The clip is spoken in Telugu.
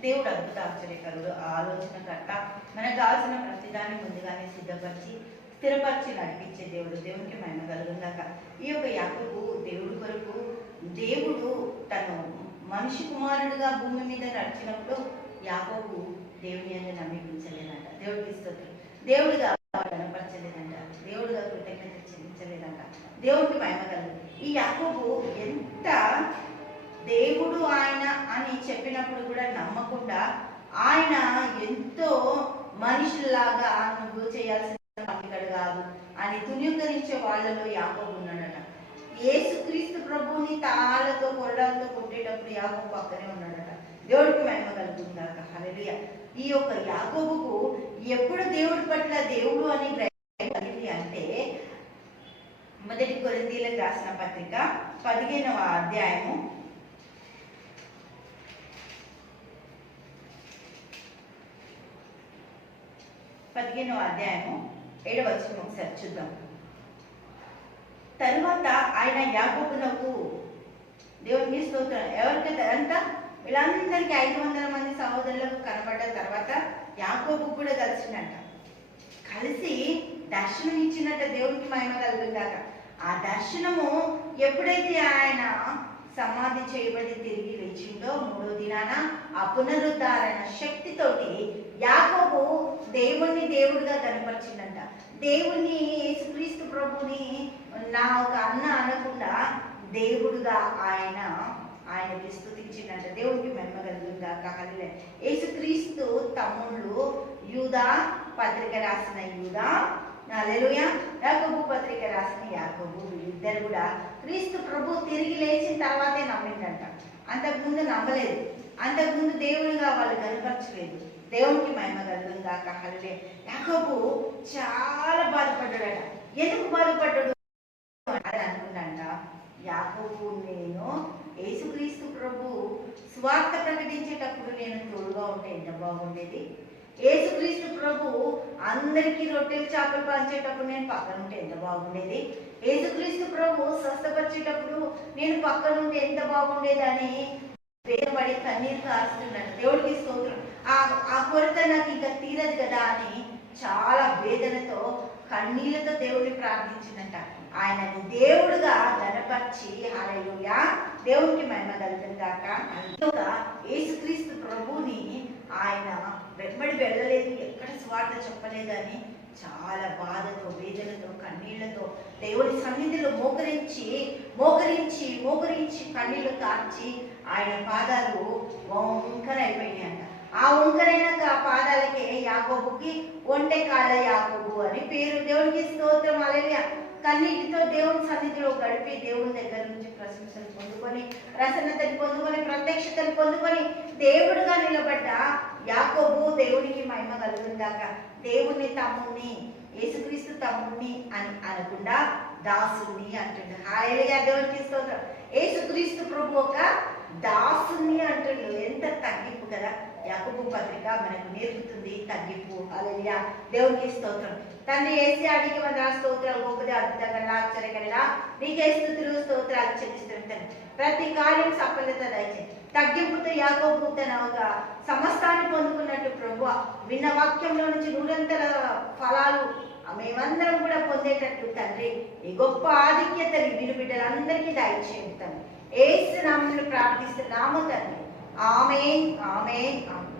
దేవుడు అద్భుత ఆశ్చర్యకరుడు కట్ట మనకు కావాల్సిన ప్రతిదాన్ని ముందుగానే సిద్ధపరిచి స్థిరపరిచి నడిపించే దేవుడు దేవునికి మహిమ కలుగుందాక ఈ యొక్క యాకోబు దేవుడి కొరకు దేవుడు తను మనిషి కుమారుడుగా భూమి మీద నడిచినప్పుడు యాకోబు దేవుని అని నమ్మించలేదంట దేవుడికి స్తోత్రం. దేవుడిగా కనపరచలేదంట. దేవుడిగా కృతజ్ఞత చెల్లించలేదంట. దేవుడికి మహిమ కలుగు ఈ యాకోబు ఎంత దేవుడు ఆయన అని చెప్పినప్పుడు కూడా నమ్మకుండా ఆయన ఎంతో మనిషిలాగా నువ్వు చేయాల్సిన ఇక్కడ కాదు అని తునీకరించే వాళ్ళలో యాకోబు ఉన్నాడట. యేసుక్రీస్తు ప్రభుని తాళ్ళతో కొరడాలతో కొట్టేటప్పుడు యాకోబు పక్కనే ఉన్నాడట. దేవుడికి మహిమ కలుగుతుందాక. హల్లెలూయ. ఈ యొక్క యాకోబుకు ఎప్పుడు దేవుడి పట్ల దేవుడు అని కలిగింది అంటే మొదటి కొరిందీలకు రాసిన పత్రిక పదిహేనవ అధ్యాయము పదిహేనో అధ్యాయము ఏడవ వచ్చిన ఒకసారి చూద్దాం. తరువాత ఆయన యాకోబునకు దేవునికి స్తోత్రం ఎవరికి అంత వీళ్ళందరికీ ఐదు వందల మంది సహోదరులకు కనబడ్డ తర్వాత యాకోబు కూడా కలిసిందంట. కలిసి దర్శనం ఇచ్చినట్ట దేవునికి మహిమ కలిగిందాక ఆ దర్శనము ఎప్పుడైతే ఆయన సమాధి చేయబడి తిరిగి లేచిందో మూడో దినాన ఆ పునరుద్ధారణ శక్తితోటి యాకోబు దేవుణ్ణి దేవుడిగా కనపరిచిందంట. దేవుణ్ణి యేసుక్రీస్తు ప్రభుని నా ఒక అన్న అనకుండా దేవుడుగా ఆయన ఆయనకి స్థుతించిందంట దేవుడికి మహిమ కలుగుందా కాకలే యేసుక్రీస్తు తమ్ముళ్ళు యూదా పత్రిక రాసిన యూదా అలెలుయ యాకోబు పత్రిక రాసిన యాకోబు వీళ్ళిద్దరు కూడా క్రీస్తు ప్రభు తిరిగి లేచిన తర్వాతే నమ్మిందంట. అంతకుముందు నమ్మలేదు. అంతకుముందు దేవునిగా వాళ్ళు కనపరచలేదు. దేవునికి మహిమ కలుగుందా కాకలే యాకబు చాలా బాధపడ్డాడట. ఎందుకు బాధపడ్డాడు అని అనుకున్నాంట యాకబు నేను యేసుక్రీస్తు ప్రభు స్వార్థ ప్రకటించేటప్పుడు నేను తోడుగా ఉంటే ఎంత బాగుండేది? యేసుక్రీస్తు ప్రభు అందరికీ రొట్టెలు చేపలు పంచేటప్పుడు నేను పక్కన ఉంటే ఎంత బాగుండేది? యేసుక్రీస్తు ప్రభు స్వస్థపరిచేటప్పుడు నేను పక్కన ఉంటే ఎంత బాగుండేదని వేదపడి కన్నీరు కారుస్తున్నాడు దేవుడికి స్తోత్రం. ఆ ఆ కొరత నాకు ఇంకా తీరదు కదా అని చాలా వేదనతో కన్నీళ్ళతో దేవుడిని ప్రార్థించిందంట. ఆయనని దేవుడుగా గనపరిచి హల్లెలూయ దేవుడికి మహిమ కలుగును కాక అందులో యేసుక్రీస్తు ప్రభుని ఆయన వెంబడి వెళ్ళలేదు ఎక్కడ స్వార్థ చెప్పలేదని చాలా బాధతో వేదనతో కన్నీళ్ళతో దేవుడి సన్నిధిలో మోకరించి మోకరించి మోకరించి కన్నీళ్ళు కార్చి ఆయన పాదాలు వంకర అయిపోయినాయంట ఆ వంకరైనాక ఆ పాదాలకే యాకోబుకి ఒంటె కాళ్ళ యాకోబు అని పేరు. దేవుడికి స్తోత్రం అలెలియా కన్నీటితో దేవుని సన్నిధిలో గడిపి దేవుని దగ్గర నుంచి ప్రశంసలు పొందుకొని ప్రసన్నతని పొందుకొని ప్రత్యక్షతను పొందుకొని దేవుడుగా నిలబడ్డ యాకోబు దేవునికి మహిమ కలుగుందాక దేవుని తమ్ముని యేసుక్రీస్తు తమ్ముని అని అనకుండా దాసుని అంటుండు హాయిగా దేవునికి స్తోత్రం. యేసుక్రీస్తు ప్రభు ఒక దాసుని అంటుండు ఎంత తగ్గింపు కదా? యాకోబు పత్రిక మనకు నేర్పుతుంది తగ్గింపు. అలా దేవునికి స్తోత్రం. తండ్రి ఏసి అడిగి మన స్తోత్రం గొప్పది అద్భుతంగా ఆశ్చర్యకరలా నీకే స్థుతులు స్తోత్రాలు చెల్లిస్తున్నాను తండ్రి. ప్రతి కార్యం సఫలత దయచేసి తగ్గింపుతో యాకోబు తన ఒక సమస్తాన్ని పొందుకున్నట్టు ప్రభు విన్న వాక్యంలో నుంచి నూరంతల ఫలాలు మేమందరం కూడా పొందేటట్టు తండ్రి ఈ గొప్ప ఆధిక్యతని విను బిడ్డలందరికీ దయచేయండి తండ్రి प्रार्थि नाम आमे आमे आम